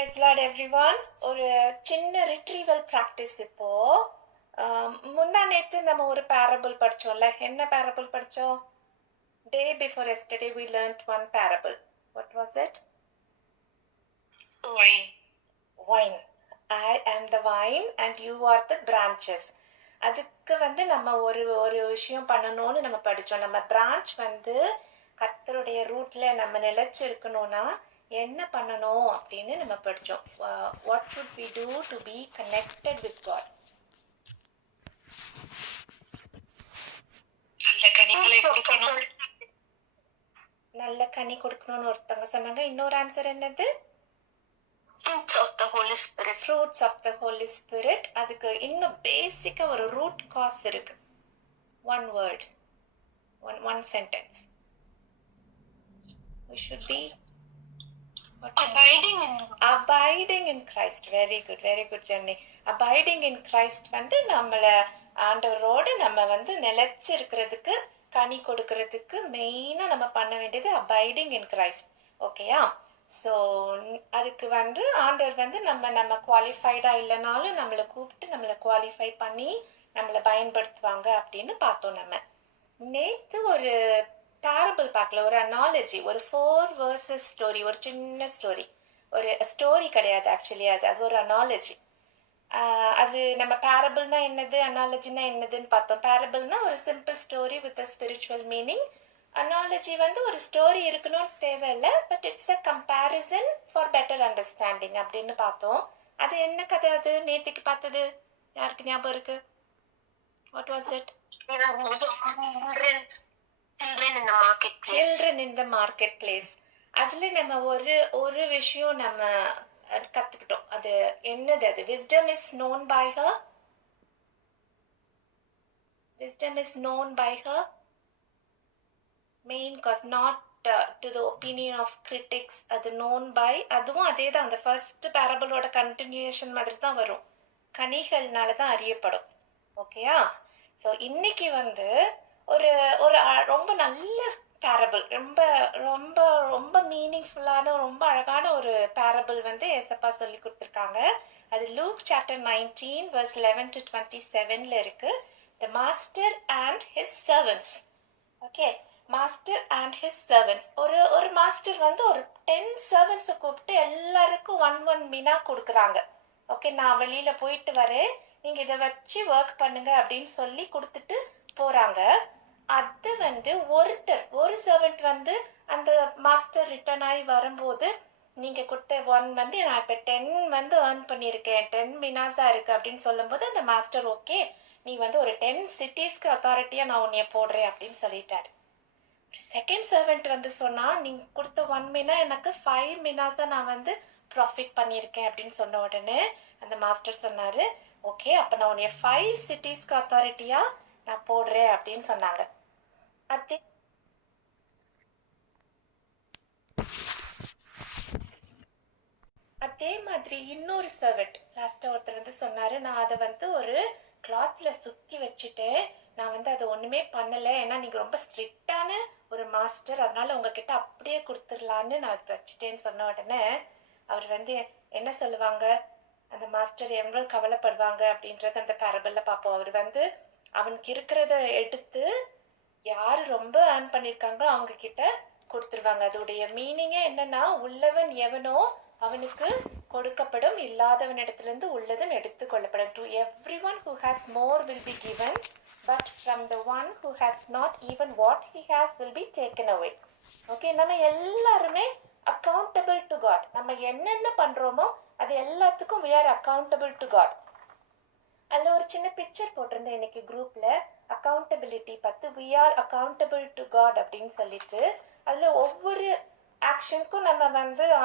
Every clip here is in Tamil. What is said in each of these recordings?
Praise Lord everyone. ஒரு சின்ன ரிட்ரீவல் ப்ராக்டிஸ் இப்போ. முந்தா நேத்து நம்ம ஒரு parable படிச்சோம்ல. என்ன parable படிச்சோம்? Day before yesterday we learned one parable. What was it? Wine. I am the vine and you are the branches. அதுக்கு நம்ம ஒரு விஷயம் பண்ணணும்னு நம்ம படிச்சோம். நம்ம பிரான்ச் கர்த்தருடைய ரூட்ல நம்ம நிலைச்சு இருக்கணும்னா என்ன பண்ணணும் அப்படின்னு நம்ம படிச்சோம். What should we do to be connected with God? நல்ல கனி கொடுக்கணும்னு ஒருத்தவங்க சொன்னாங்க. இன்னொரு ஆன்சர் என்னது? Fruits of the Holy Spirit. Fruits of the Holy Spirit. அதுக்கு இன்னும் பேசிக்கா ஒரு ரூட் காஸ் இருக்கு. One word. One sentence. We should be abiding in Christ. Very good Jenny. Abiding in Christ நம்மள ஆண்டவரோட நம்ம நிலைச்சு இருக்கிறதுக்கு கனி கொடுக்கிறதுக்கு மெயினா நம்ம பண்ண வேண்டியது abiding in Christ. ஓகேயா? ஸோ அதுக்கு ஆண்டவர் நம்ம குவாலிஃபைடா இல்லைனாலும் நம்மளை கூப்பிட்டு நம்மளை குவாலிஃபை பண்ணி நம்மளை பயன்படுத்துவாங்க அப்படின்னு பார்த்தோம். நம்ம நேத்து ஒரு பேரபிள் பார்க்கல, ஒரு அனாலஜி, ஒரு 4 verses ஸ்டோரி, ஒரு சின்ன ஸ்டோரி, ஒரு ஸ்டோரி கிடையாது ஆக்சுவலி, அது ஒரு அனாலஜி. அது நம்ம பேரபிள்னா என்னது, அனாலஜினா என்னதுன்னு பார்த்தோம். பேரபிள்னா ஒரு simple story with a spiritual meaning. Analogy ஒரு ஸ்டோரி இருக்கணும்னு தேவையில்லை, but it's a comparison for better understanding அப்படின்னு பார்த்தோம். அது என்ன கதை? அது நேற்றுக்கு பார்த்தது யாருக்கு ஞாபகம் இருக்கு? What was it? Children in the marketplace. அதுல நம்ம ஒரு விஷயம் நம்ம கத்துக்கிட்டோம். அது என்னது? அது wisdom is known by her. Wisdom is known by her main cause, not to the opinion of critics. அது known by, அதுவும் அதேதான், அந்த ஃபர்ஸ்ட் பேரபிளோட கண்டினியூஷன் மாதிரி தான் வரும். கனிகள்னால தான் அறியப்படும். ஓகேயா? ஸோ இன்னைக்கு ஒரு ரொம்ப நல்ல பேரபிள், ரொம்ப ரொம்ப ரொம்ப மீனிங்ஃபுல்லான ரொம்ப அழகான ஒரு பேரபிள் ஏசப்பா சொல்லி கொடுத்துருக்காங்க. அது லூக் சாப்டர் 19 verse 11 to 27ல இருக்கு. The master and his servants. Okay, master and his servants. ஒரு மாஸ்டர் ஒரு 10 சர்வன்ட்ஸை கூப்பிட்டு எல்லாருக்கும் ஒன் மீனா கொடுக்குறாங்க. ஓகே, நான் வெளியில போயிட்டு வரேன், நீங்க இதை வச்சு ஒர்க் பண்ணுங்க அப்படின்னு சொல்லி கொடுத்துட்டு போறாங்க. அது ஒரு சர்வெண்ட் அந்த மாஸ்டர் ரிட்டர்ன் ஆகி வரும்போது, நீங்க கொடுத்த 1 நான் இப்ப 10 ஏர்ன் பண்ணியிருக்கேன், 10 மினாஸா இருக்கு அப்படின்னு சொல்லும் போது அந்த மாஸ்டர் ஓகே, நீ ஒரு 10 சிட்டிஸ்க்கு அத்தாரிட்டியா நான் உன்னைய போடுறேன் அப்படின்னு சொல்லிட்டாரு. செகண்ட் சர்வெண்ட் சொன்னா, நீங்க கொடுத்த 1 மினா எனக்கு 5 மினாஸா நான் ப்ராஃபிட் பண்ணியிருக்கேன் அப்படின்னு சொன்ன உடனே அந்த மாஸ்டர் சொன்னாரு, ஓகே, அப்ப நான் உன்னைய 5 சிட்டிஸ்க்கு அத்தாரிட்டியா நான் போடுறேன் அப்படின்னு சொன்னாங்க. அதே மாதிரி இன்னொரு சர்வெண்ட் லாஸ்டா ஒருத்தர் சொன்னாரு, நான் அதை ஒரு கிளாத்ல சுத்தி வச்சுட்டேன், நான் அதை ஒண்ணுமே பண்ணல, ஏன்னா நீங்க ரொம்ப ஸ்ட்ரிக்டான ஒரு மாஸ்டர், அதனால உங்ககிட்ட அப்படியே கொடுத்துடலான்னு நான் வச்சுட்டேன்னு சொன்ன உடனே அவர் என்ன சொல்லுவாங்க, அந்த மாஸ்டர் எவ்வளவு கவலைப்படுவாங்க அப்படின்றது அந்த பேரபிள்ல பார்ப்போம். அவர் அவனுக்கு இருக்கிறத எடுத்து யாரு ரொம்ப ஏர்ன் பண்ணிருக்காங்களோ அவங்க கிட்ட கொடுத்துருவாங்க. அதோடைய மீனிங்கே என்னன்னா, உள்ளவன் எவனோ அவனுக்கு கொடுக்கப்படும், இல்லாதவனிடத்திலிருந்து உள்ளதும் எடுத்து கொள்ளப்படும். To everyone who has more will be given, but from the one who has not, even what he has will be taken away. Okay, நம்ம எல்லாருமே accountable to God. நம்ம என்னென்ன பண்றோமோ அது எல்லாத்துக்கும் we are accountable to God. அதில் ஒரு சின்ன பிக்சர் போட்டிருந்தேன் இன்னைக்கு குரூப்ல, அக்கௌண்டபிலிட்டி பத்து. we are accountable to God அப்படின்னு சொல்லிட்டு, அதுல ஒவ்வொரு ஆக்ஷனுக்கும் நம்ம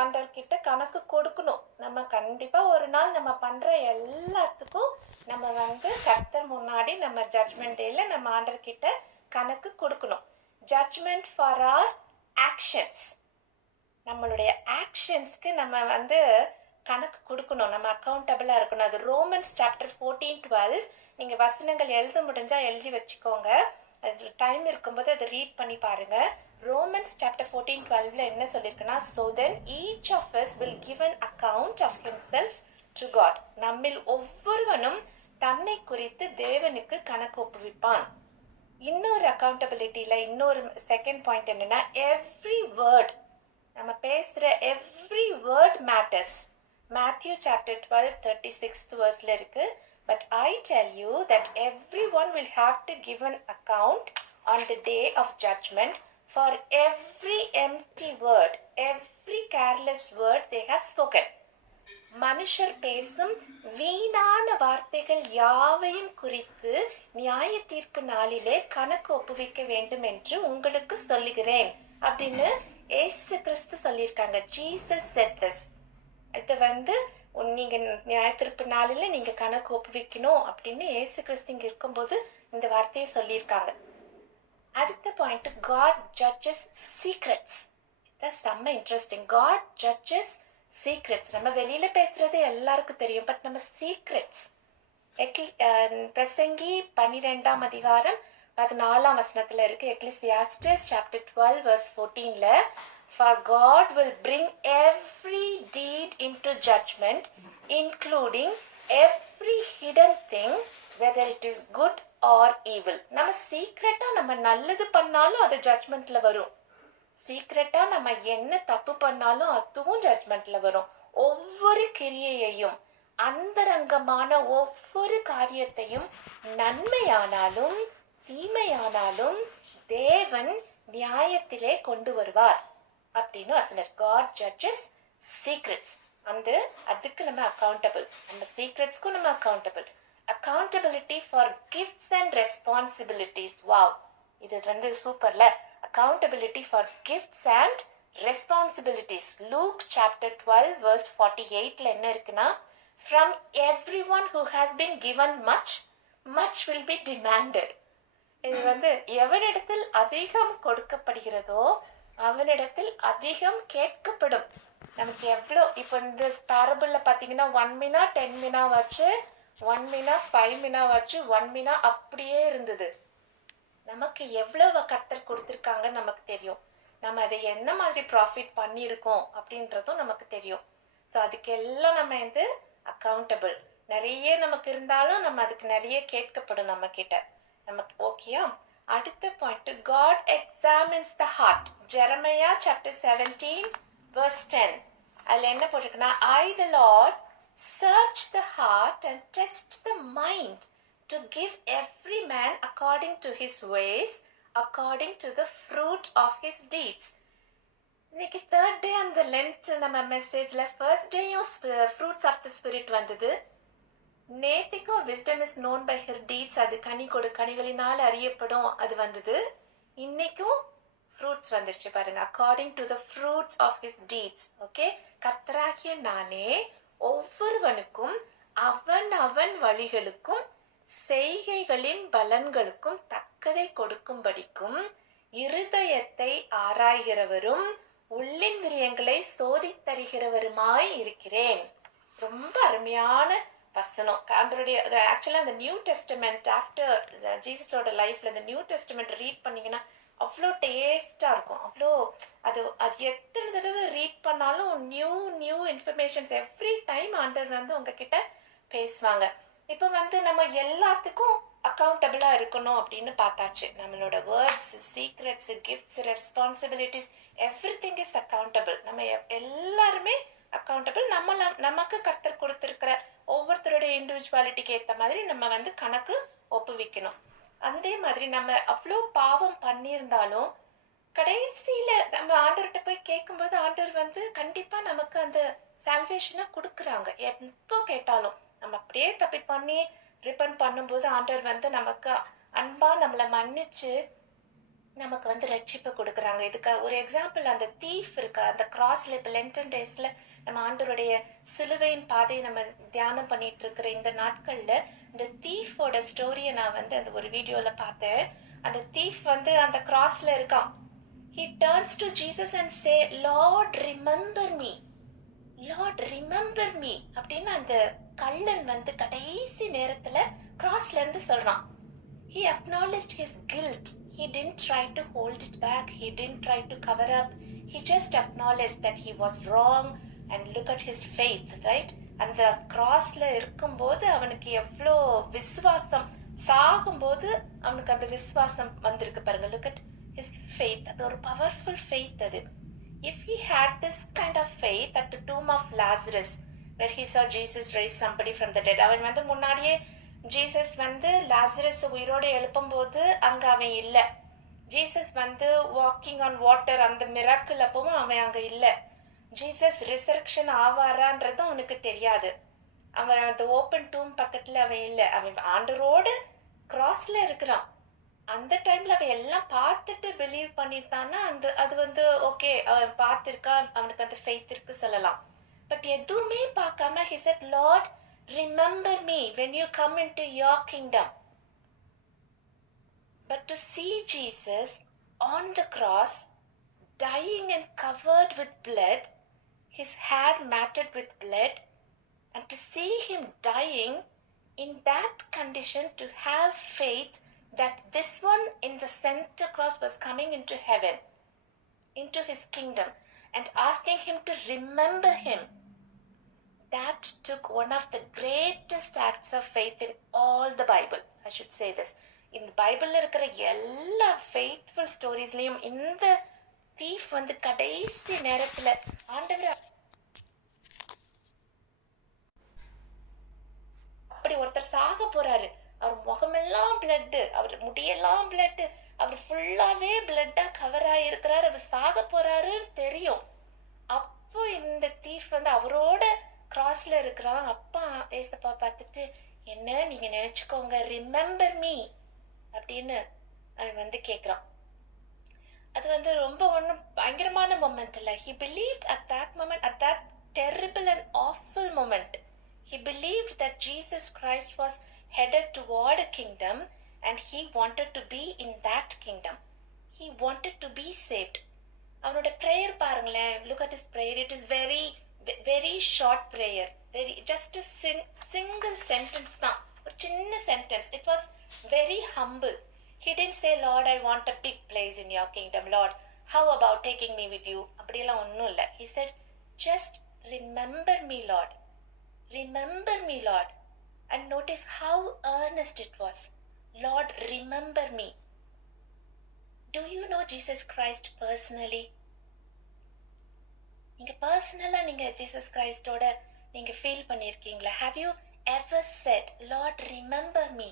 ஆண்டவர் கிட்ட கணக்கு கொடுக்கணும். நம்ம கண்டிப்பா ஒரு நாள் நம்ம பண்ற எல்லாத்துக்கும் நம்ம கர்த்தர் முன்னாடி நம்ம ஜட்மெண்ட் டேல நம்ம ஆண்டவர் கிட்ட கணக்கு கொடுக்கணும். Judgment for our actions. நம்மளுடைய ஆக்ஷன்ஸ்க்கு நம்ம கணக்கு கொடுக்கணும், நம்ம அக்கௌண்டபிளா இருக்கணும். அது ரோமன்ஸ் சாப்டர் 14-12. நீங்க வசனங்கள் எழுத முடிஞ்சா எழுதி வச்சுக்கோங்க, அது டைம் இருக்கும்போது அதை ரீட் பண்ணி பாருங்க. Romans chapter 14:12ல என்ன சொல்லிருக்குன்னா, so then each of us will give an account of himself to God. நம்மில் ஒவ்வொருவனும் தன்னை குறித்து தேவனுக்கு கணக்கு ஒப்புவிப்பான். இன்னொரு அக்கௌண்டபிலிட்டியில இன்னொரு செகண்ட் பாயிண்ட் என்னன்னா, எவ்ரி வேர்ட், நம்ம பேசுற every word matters. Matthew chapter 12:36 verseல இருக்கு. But I tell you that everyone will have to give an account on the day of judgment for every empty word, every careless word they have spoken. மனுஷர் பேசும் வீணான வார்த்தைகள் யாவையும் குறித்து நியாய தீர்ப்பு நாளிலே கணக்கு ஒப்புவிக்க வேண்டும் என்று உங்களுக்கு சொல்லுகிறேன் அப்படின்னு ஏசு கிறிஸ்து சொல்லியிருக்காங்க. Jesus set this. இது நீங்க நியாய தீர்ப்பு நாளில நீங்க கணக்கு ஒப்புவிக்கணும் அப்படின்னு ஏசு கிறிஸ்து இங்க இருக்கும்போது இந்த வார்த்தையை சொல்லியிருக்காங்க. அடுத்த point, God judges secrets. That's செம்ம இன்ட்ரெஸ்டிங். God judges secrets. நம்ம வெளியில பேசுறது எல்லாருக்கும் தெரியும், பட் நம்ம சீக்ரெட்ஸ். பிரசங்கி 12ஆம் அதிகாரம் 14ஆம் வசனத்துல இருக்கு. எக்லிசியாஸ்டஸ் சாப்டர் 12 verse 14ல, for God will bring every deed into judgment, including every hidden thing, whether it is good or evil. நம்ம சீக்ரெட்டா நம்ம நல்லது பண்ணாலும் அது ஜட்ஜ்மெண்ட்ல வரும். சீக்ரெட்டா நம்ம என்ன தப்பு பண்ணாலும் அதுவும் ஜட்ஜ்மெண்ட்ல வரும். ஒவ்வொரு கிரியையையும், அந்தரங்கமான ஒவ்வொரு காரியத்தையும், நன்மையானாலும் தீமையானாலும் தேவன் நியாயத்திலே கொண்டு வருவார் அப்படின்னு வசனர். God judges secrets. அதுக்கு நம்ம அக்கௌண்டபிள். நம்ம சீக்ரெட்ஸ்க்கும் நம்ம accountable. Accountability for gifts and responsibilities. Wow, இது சூப்பர்ல. Accountability for gifts and responsibilities. Luke chapter 12 verse 48ல என்ன இருக்குன்னா, from everyone who has been given much, much will be demanded. இது எவனிடத்தில் அதிகம் கொடுக்கப்படுகிறதோ அவனிடத்தில் அதிகம் கேட்கப்படும். நமக்கு எவ்வளோ, இப்போ இந்த பேரபிள்ல பாத்தீங்கன்னா 1 mina 10 mina வச்சு, 1 mina 5 mina வச்சு, 1 mina அப்படியே இருந்தது. நமக்கு எவ்வளவு கர்த்தர் கொடுத்திருக்காங்கன்னு நமக்கு தெரியும். நம்ம அதை என்ன மாதிரி ப்ராஃபிட் பண்ணியிருக்கோம் அப்படின்றதும் நமக்கு தெரியும். ஸோ அதுக்கெல்லாம் நம்ம அக்கௌண்டபிள். நிறைய நமக்கு இருந்தாலும் நம்ம அதுக்கு நிறைய கேட்கப்படும் நம்ம கிட்ட. நமக்கு ஓகேயா? அடுத்த point, God examines the heart. Jeremiah chapter 17 verse 10. அதுல என்ன போட்டிருக்குன்னா, I the Lord search the heart and test the mind to give every man according to his ways, according to the fruit of his deeds. இன்னைக்கு 3rd day அந்த லென்ட் நம்ம மெசேஜ்ல ஃபர்ஸ்ட் டேயும் ஃப்ரூட்ஸ் ஆஃப் த ஸ்பிரிட் வந்தது. நேத்திக்கும் wisdom is known by her deeds, அது கனிகளினால் அறியப்படும், அது வந்தது. இன்னைக்கும் ஃப்ரூட்ஸ் வந்துருச்சு பாருங்க, according to the fruits of his deeds. Okay, கர்த்தராகிய நானே ஒவ்வொருவனுக்கும் அவன் வழிகளுக்கும் செய்கைகளின் பலன்களுக்கும் தக்கதை கொடுக்கும்படிக்கும் இருதயத்தை ஆராய்கிறவரும் உள்ளிந்திரியங்களை சோதித்தருகிறவருமாய் இருக்கிறேன். ரொம்ப அருமையான வசனம். ஆக்சுவலா அந்த நியூ டெஸ்டமெண்ட் ஆஃப்டர் ஜீசஸோட லைஃப்ல இந்த நியூ டெஸ்டமெண்ட் ரீட் பண்ணீங்கன்னா அவ்வளோ டேஸ்டா இருக்கும். அவ்வளோ அது எத்தனை தடவை ரீட் பண்ணாலும் நியூ இன்ஃபர்மேஷன்ஸ் எவ்ரி டைம் ஆண்டவர் உங்ககிட்ட பேசுவாங்க. இப்போ நம்ம எல்லாத்துக்கும் அக்கௌண்டபிளா இருக்கணும் அப்படின்னு பார்த்தாச்சு. நம்மளோட words, secrets, gifts, responsibilities, everything is accountable. நம்ம எல்லாருமே அக்கௌண்டபிள். நமக்கு கர்த்தர் கொடுத்திருக்கிற ஒவ்வொருத்தருடைய இண்டிவிஜுவாலிட்டிக்கு ஏற்ற மாதிரி நம்ம கணக்கு ஒப்புவிக்கணும். அதே மாதிரி நம்ம அவ்வளோ பாவம் பண்ணியிருந்தாலும் கடைசியில நம்ம ஆண்டவர்கிட்ட போய் கேட்கும்போது ஆண்டவர் கண்டிப்பா நமக்கு அந்த சால்வேஷனை கொடுக்குறாங்க. எப்போ கேட்டாலும் நம்ம அப்படியே தப்பி பண்ணி ரிப்பன் பண்ணும்போது ஆண்டவர் நமக்கு அன்பா நம்மளை மன்னிச்சு நமக்கு ரட்சிப்பு கொடுக்குறாங்க. இதுக்கு ஒரு எக்ஸாம்பிள், அந்த தீஃப் இருக்கு அந்த கிராஸ்ல, இப்ப லென்டன் டேஸ்ல நம்ம ஆண்டவருடைய சிலுவையின் பாதையை நம்ம தியானம் பண்ணிட்டு இருக்கிற இந்த நாட்கள்ல இந்த தீஃபோட ஸ்டோரியை நான் அந்த ஒரு வீடியோல பார்த்தேன். அந்த தீஃப் அந்த கிராஸ்ல இருக்கான். He turns to Jesus and say, Lord remember me, Lord remember me அப்படின்னு அந்த கள்ளன் கடைசி நேரத்துல கிராஸ்ல இருந்து சொல்றான். He acknowledged his guilt. He didn't try to hold it back. He didn't try to cover up. He just acknowledged that he was wrong and look at his faith, right? அந்த கிராஸ்ல இருக்கும்போது அவனுக்கு எவ்வளோ விசுவாசம், சாகும்போது அவனுக்கு அந்த விசுவாசம் வந்திருக்கு பாருங்க. Look at his faith. அது ஒரு பவர்ஃபுல் faith அது. If he had this kind of faith at the tomb of Lazarus, where he saw Jesus raise somebody from the dead, அவன் வந்து முன்னாடியே ஜீசஸ் வந்து லாசரஸ் உயிரோடு எழுப்பும் போது அங்க அவன் இல்ல. ஜீசஸ் வந்து வாக்கிங் ஆன் வாட்டர் அந்த மிராக்கிள் அப்பவும் அவன் அங்க இல்ல. ஜீசஸ் ரிசரக்ஷன் ஆவாரான்றது அவனுக்கு தெரியாது. அவன் அந்த ஓப்பன் டூம் பக்கத்துல அவன் இல்ல. அவன் ஆண்டரோடு கிராஸ்ல இருக்கிறான். அந்த டைம்ல அவன் எல்லாம் பார்த்துட்டு பிலீவ் பண்ணிட்டான்னா அது வந்து ஓகே, அவன் பார்த்திருக்கான், அவனுக்கு அந்த ஃபெய்த் இருக்கு சொல்லலாம். பட் எதுவுமே பார்க்காம he said, Lord, remember me when you come into your kingdom. But to see Jesus on the cross, dying and covered with blood, his hair matted with blood, and to see him dying in that condition, to have faith that this one in the center cross was coming into heaven, into his kingdom, and asking him to remember him, that took one of the greatest acts of faith in all the Bible. I should say this. இந்த பைபிள்ல இருக்கிற எல்லா ஃபெய்த்ஃபுல் ஸ்டோரிஸ்லயும் இந்த தீஃப் வந்து கடைசி நேரத்துல ஆண்டவர் அப்படி ஒருத்தர் சாக போறாரு. அவர் முகமெல்லாம் பிளட், அவர் முடியெல்லாம் பிளட், அவர் ஃபுல்லாவே பிளட்டா கவர் ஆயிருக்கிறாரு, அவர் சாக போறாருன்னு தெரியும். அப்போ இந்த தீஃப் வந்து அவரோட கிராஸ்ல இருக்கிறான். அப்பா ஏசப்பா பார்த்துட்டு, என்ன நீங்க நினைச்சுக்கோங்க, ரிமெம்பர் மீ அப்படின்னு அவன் வந்து கேட்கிறான். அது வந்து ரொம்ப ஒன்றும் பயங்கரமான மொமெண்ட் இல்லை. He believed at that moment, at that terrible and awful moment, he believed that Jesus Christ was headed toward a kingdom and he wanted to be in that kingdom. He wanted to be saved. அவனோட ப்ரேயர் பாருங்களேன். Look at his prayer. It is very short prayer. Just a single sentence தான், ஒரு சின்ன sentence. It was very humble. He didn't say, Lord, I want a big place in your kingdom. Lord, how about taking me with you? அப்படியெல்லாம் ஒன்றும் இல்லை. He said, just remember me, Lord. Remember me, Lord. And notice how earnest it was. Lord, remember me. Do you know Jesus Christ personally? நீங்க பர்சனலா நீங்க ஜீசஸ் கிரைஸ்டோட நீங்க ஃபீல் பண்ணிருக்கீங்களா? Have you ever said, Lord, remember me?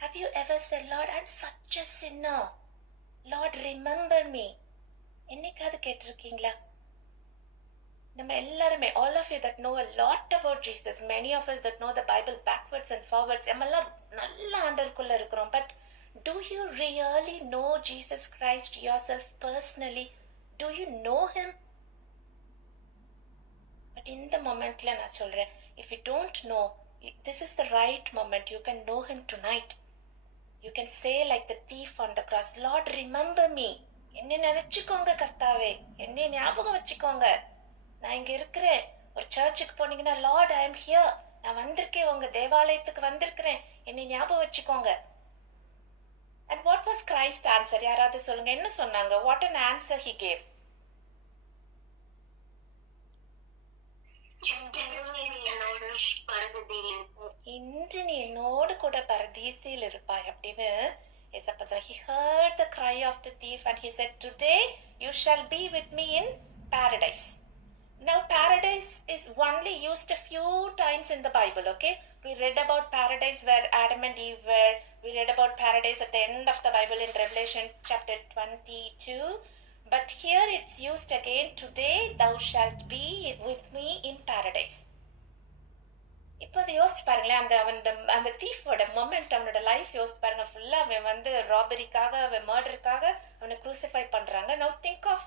Have you ever said, Lord, I'm such a sinner, Lord, remember me? என்னைக்காவது கேட்டிருக்கீங்களா? நம்ம எல்லாருமே, all of you that know a lot about Jesus, many of us that know the Bible backwards and forwards, எல்லாம் நல்ல ஆண்டருக்குள்ள இருக்கிறோம். But do you really know Jesus Christ yourself personally? Do you know him? But in the momentல நான் சொல்றேன், if you don't know, this is the right moment. You can know him tonight. You can say like the thief on the cross, Lord, remember me. என்னை நினைச்சுக்கோங்க கர்த்தாவே, என்னை ஞாபகம் வச்சுக்கோங்க. நான் இங்க இருக்கிறேன். ஒரு சர்ச்சுக்கு போனீங்கன்னா, லார்ட், ஐ எம் ஹியர், நான் வந்திருக்கேன், உங்க தேவாலயத்துக்கு வந்திருக்கிறேன், என்னை ஞாபகம் வச்சுக்கோங்க. And what was Christ's answer? யாராவது சொல்லுங்க, என்ன சொன்னாங்க? What an answer he gave. இன்று நீ என்னோடு கூட பரதீசில் இருப்பாய் அப்படின்னு ஏசப்பா சொன்னார். He heard the cry of the thief and he said, today you shall be with me in paradise. Now paradise is only used a few times in the Bible, okay? We read about paradise where Adam and Eve were. We read about paradise at the end of the Bible in Revelation chapter 22. But here it's used again, today thou shalt be with me in paradise. இப்போ அதை யோசிச்சு பாருங்களேன். அந்த தீஃபோட மொமெண்ட், அவனோட லைஃப் யோசிச்சு பாருங்க. ஃபுல்லா அவன் வந்து ராபரிக்காக, அவன் மர்டருக்காக அவனை க்ரூசிஃபை பண்றாங்க. Now think of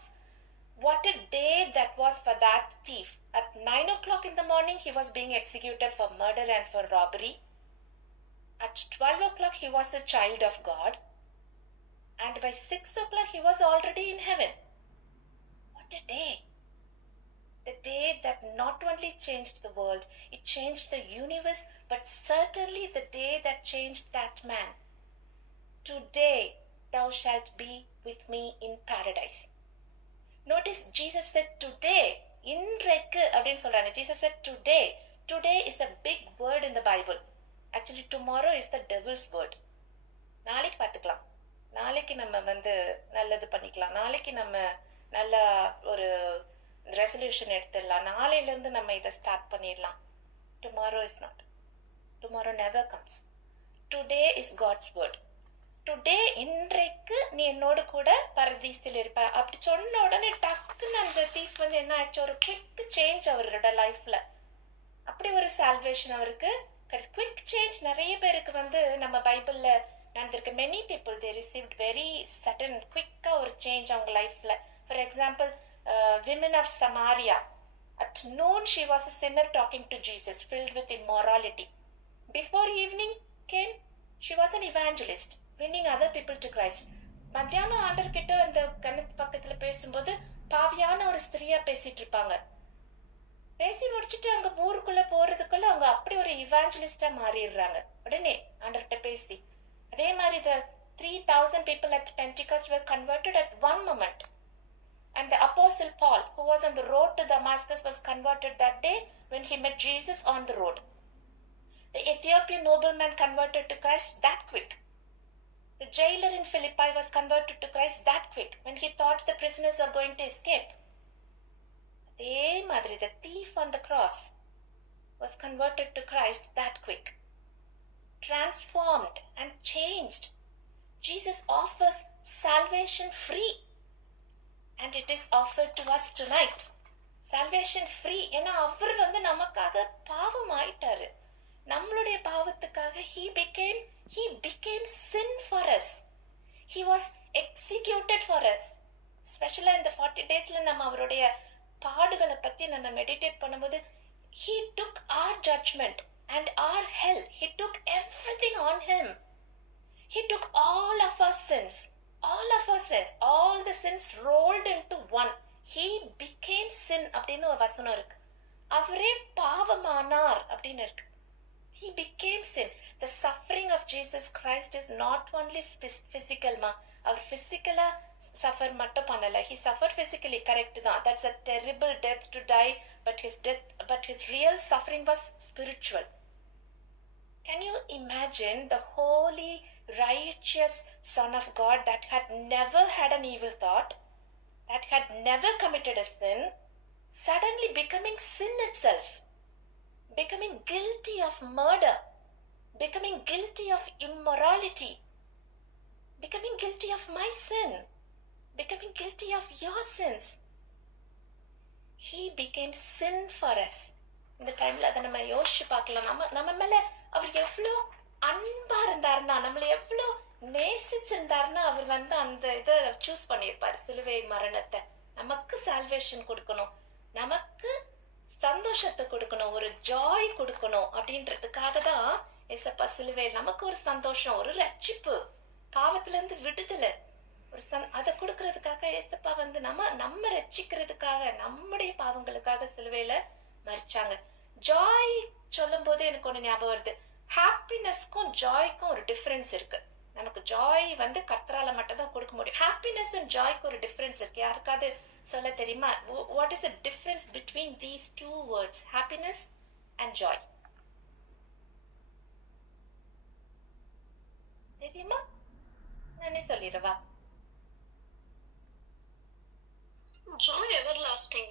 what a day that was for that thief. At 9 o'clock in the morning he was being executed for murder and for robbery. At 12 o'clock he was a child of God. And by 6 o'clock he was already in heaven. What a day. The day that not only changed the world, it changed the universe, but certainly the day that changed that man. today thou shalt be with me in paradise. Notice Jesus said today. இன்றைக்கு அப்படின்னு சொல்றாங்க. Jesus said today. Today is a big word in the Bible. Actually, tomorrow is the devil's word. நாளைக்கு பார்த்துக்கலாம். நாளைக்கு நம்ம நல்லது பண்ணிக்கலாம். நாளைக்கு நம்ம நல்ல ஒரு ரெசல்யூஷன் எடுத்துடலாம். நாளையிலேருந்து நம்ம இதை ஸ்டார்ட் பண்ணிடலாம். Tomorrow is not. Tomorrow never comes. Today is God's word. Today, இன்றைக்கு நீ என்னோடு கூட பரதீசில் இருப்ப அப்படி சொன்ன உடனே டக்குன்னு அந்த தீஃப் என்ன ஆச்சு, ஒரு குவிக் சேஞ்ச் அவரோட லைஃப்ல. அப்படி ஒரு சால்வேஷன் அவருக்கு குவிக் சேஞ்ச். நிறைய பேருக்கு நம்ம பைபிள்ல நடந்திருக்கு. Many people they received very sudden குவிக்கா ஒரு சேஞ்ச் அவங்க லைஃப்ல. For example, women of Samaria. At noon she was a sinner talking to Jesus, filled with immorality. Before evening came, she was an evangelist, winning other people to Christ. மத்தியானம் ஆண்டர் கிட்ட அந்த கணத்து பக்கத்துல பேசும்போது பாவியான ஒரு ஸ்திரியா பேசிட்டு இருப்பாங்க. பேசி முடிச்சுட்டு அங்க ஊருக்குள்ள போறதுக்குள்ள அவங்க அப்படி ஒரு இவாஞ்சலிஸ்டா மாறிடுறாங்க. உடனே ஆண்டர்கிட்ட பேசி அதே மாதிரி the 3,000 people at Pentecost were converted at one moment. And the apostle Paul, who was on the road to Damascus, was converted that day when he met Jesus on the road. The Ethiopian nobleman converted to Christ that quick. The jailer in Philippi was converted to Christ that quick when he thought the prisoners are going to escape. அதே மாதிரி the thief on the cross was converted to Christ that quick. Transformed and changed. Jesus offers salvation free. And it is offered to us tonight. Salvation free. ஏன்னா அவர் நமக்காக பாவம் ஆயிட்டாரு. நம்மளுடைய பாவத்துக்காக he became sin for us. He was executed for us. ஸ்பெஷலா இந்த 40 daysல நம்ம அவருடைய பாடுகளை பத்தி நம்ம மெடிடேட் பண்ணும்போது he took our judgment and our hell. He took everything on him. He took all of our sins. All of our sins, all the sins rolled into one. He became sin அப்படின்னு ஒரு வசனம் இருக்கு. அவரே பாவமானார் அப்படின்னு இருக்கு. He became sin. The suffering of Jesus Christ is not only physical ma. அவர் பிசிக்கலா சஃபர் மட்டும் பண்ணல. He suffered physically, correct தான். That's a terrible death to die, but his real suffering was spiritual. Can you imagine the holy, righteous Son of God that had never had an evil thought, that had never committed a sin, suddenly becoming sin itself, becoming guilty of murder, becoming guilty of immorality, becoming guilty of my sin, becoming guilty of your sins. He became sin for us. இந்த டைம்ல அதை நம்ம யோசிச்சு பார்க்கலாம். நம்ம மேல அவர் எவ்வளோ அன்பா இருந்தாருன்னா, நம்மளை எவ்வளோ நேசிச்சிருந்தாருன்னா அவர் அந்த இதை சூஸ் பண்ணியிருப்பாரு, சிலுவை மரணத்தை. நமக்கு சால்வேஷன் கொடுக்கணும், நமக்கு சந்தோஷத்தை கொடுக்கணும், ஒரு ஜாய் கொடுக்கணும் அப்படின்றதுக்காக தான் ஏசப்பா சிலுவை. நமக்கு ஒரு சந்தோஷம், ஒரு ரட்சிப்பு, பாவத்துல இருந்து விடுதலை, ஒரு அதை கொடுக்கறதுக்காக ஏசப்பா நம்ம ரட்சிக்கிறதுக்காக, நம்முடைய பாவங்களுக்காக சிலுவையில மரிச்சாங்க. ஜாய் சொல்லும் போது எனக்கு ஒண்ணு ஞாபகம் வருது. ஹாப்பினஸ்க்கும் ஜாய்க்கும் ஒரு டிஃபரன்ஸ் இருக்கு. நமக்கு ஜாய் கர்த்தரால மட்டும் தான் கொடுக்க முடியும். ஹாப்பினஸ் அண்ட் ஜாய்க்கு ஒரு டிஃபரன்ஸ் இருக்கு. யாருக்காவது சொல்ல தெரியுமா? What is the difference between these two words, happiness and joy? தெரியுமா? நானே சொல்லிடுவா. Joy everlasting,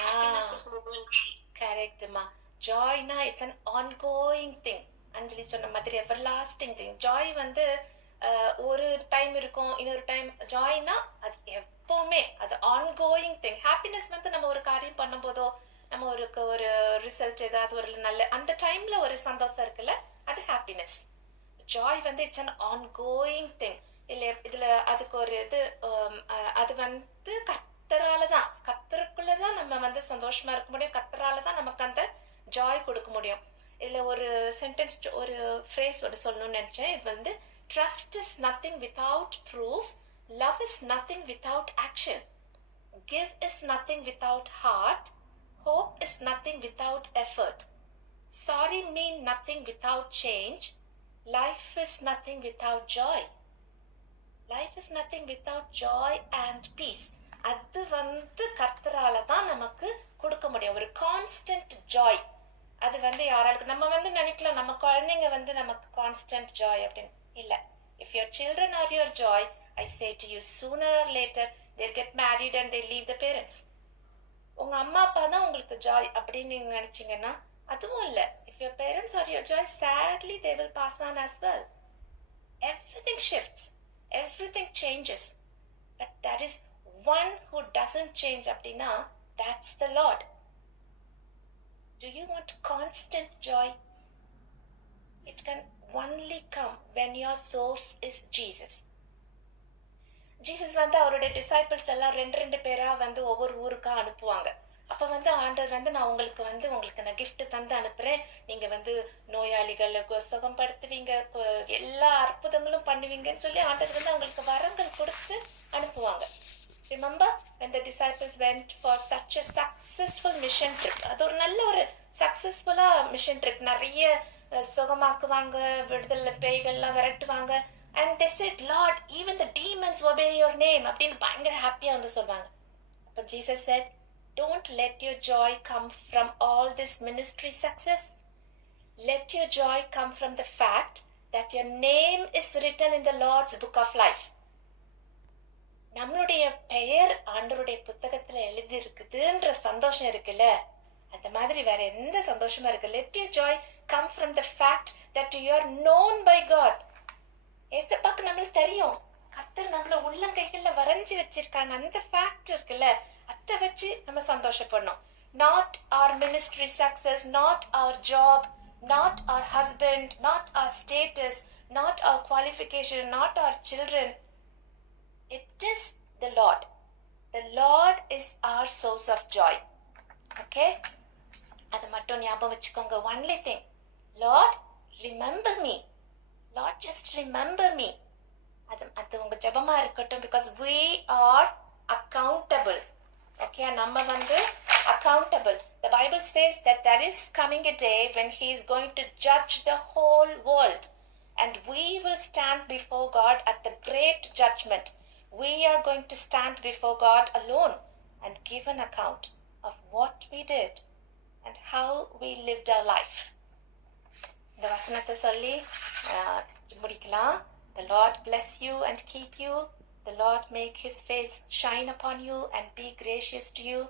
happiness is momentary. Correctமா. Joyனா it's an ongoing thing. அஞ்சலி சொன்ன மாதிரி everlasting thing. ஜாய் ஒரு டைம் இருக்கும், இன்னொரு டைம். ஜாய்னா அது எப்பவுமே அது ஆன்கோயிங் திங். ஹாப்பினஸ் நம்ம ஒரு காரியம் பண்ணும் போதோ, நம்ம ஒரு ரிசல்ட் ஏதாவது ஒரு நல்ல அந்த டைம்ல ஒரு சந்தோஷம் இருக்குல்ல, அது happiness. Joy it's an ongoing thing. இதுல அதுக்கு ஒரு இது அது கர்த்தராலதான், கர்த்தருக்குள்ளதான் நம்ம சந்தோஷமா இருக்க முடியும். கர்த்தராலதான் நமக்கு அந்த ஜாய் கொடுக்க முடியும். இதுல ஒரு சென்டென்ஸ், ஒரு ஃப்ரேஸ் சொல்லணும்னு நினைச்சேன். இது trust is nothing without proof, love is nothing without action, give is nothing without heart, hope is nothing without effort, sorry mean nothing without change, life is nothing without joy. Life is nothing without joy and peace. அது வந்து கர்த்தரால தான் நமக்கு கொடுக்க முடியும், ஒரு கான்ஸ்டன்ட் ஜாய். அது வந்து யாராலுக்கு நம்ம வந்து நினைக்கலாம் நம்ம குழந்தைங்க வந்து நமக்கு கான்ஸ்டன்ட் ஜாய் அப்படின்னு. இல்ல, if your children are your Joy, I say to you sooner or later they'll get married and they leave the parents. உங்க அம்மா அப்பா தான் உங்களுக்கு ஜாய் அப்படின்னு நீங்க நினைச்சீங்கன்னா அதுவும் இல்ல. If your parents are your joy, sadly they will pass on as well. Everything shifts, everything changes, but there is one who doesn't change அப்படின்னா that's the Lord. Do you want constant joy? It can only come when your source is Jesus. Jesus வந்து அவருடைய டிசைபிள்ஸ் எல்லாம் ரெண்டு பேரா வந்து ஒவ்வொரு ஊருக்கா அனுப்புவாங்க. அப்ப வந்து ஆண்டவர் வந்து நான் உங்களுக்கு நான் gift தந்து அனுப்புறேன், நீங்க வந்து நோயாளிகளை சுகப்படுத்துவீங்க, எல்லா அற்புதங்களும் பண்ணுவீங்கன்னு சொல்லி ஆண்டவர் வந்து அவங்களுக்கு வரங்கள் கொடுத்து அனுப்புவாங்க. Remember when the disciples went for such a successful mission trip? அது ஒரு நல்ல ஒரு சக்சஸ்ஃபுல்லா மிஷன் ட்ரிப். நிறைய சுகமாக்குவாங்க, விடுதலை பேய்கள்லாம் விரட்டுவாங்க. And they said, Lord, even the demons obey your name அப்படின்னு பயங்கர ஹாப்பியா வந்து சொல்வாங்க. அப்ப Jesus said, don't let your joy come from all this ministry success. Let your joy come from the fact that your name is written in the Lord's book of life. நம்மளுடைய பெயர் ஆண்டவருடைய புத்தகத்துல எழுதி இருக்குதுன்ற சந்தோஷம் இருக்குல்ல, அந்த மாதிரி வேற எந்த சந்தோஷமா இருக்கு. Let your joy come from the fact that you are known by God. ஏசப்பாக்கு நம்மளுக்கு தெரியும், கர்த்தர் நம்மள உள்ளங்கைகள்ல வரைஞ்சி வச்சிருக்காங்க. அந்த ஃபேக்ட் இருக்குல்ல, அதை வச்சு நம்ம சந்தோஷப்படணும். Not our ministry success, not our job, not our husband, not our status, not our qualification, not our children. It is the Lord. The Lord is our source of joy. Okay? அது மட்டும் ஞாபகம் வச்சுக்கோங்க. Only thing, Lord, remember me. Lord, just remember me. அது உங்க ஜெபமா இருக்கட்டும். Because we are accountable. Okay, நம்ம வந்து accountable. The Bible says that there is coming a day when He is going to judge the whole world, and we will stand before God at the great judgment. We are going to stand before God alone and give an account of what we did and how we lived our life. இந்த வசனத்தை சொல்லி முடிக்கலாம். The Lord bless you and keep you. The Lord make His face shine upon you and be gracious to you.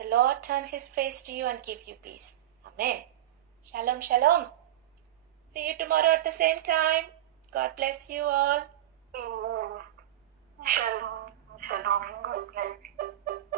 The Lord turn His face to you and give you peace. Amen. Shalom, shalom. See you tomorrow at the same time. God bless you all. Shalom, shalom, God bless you.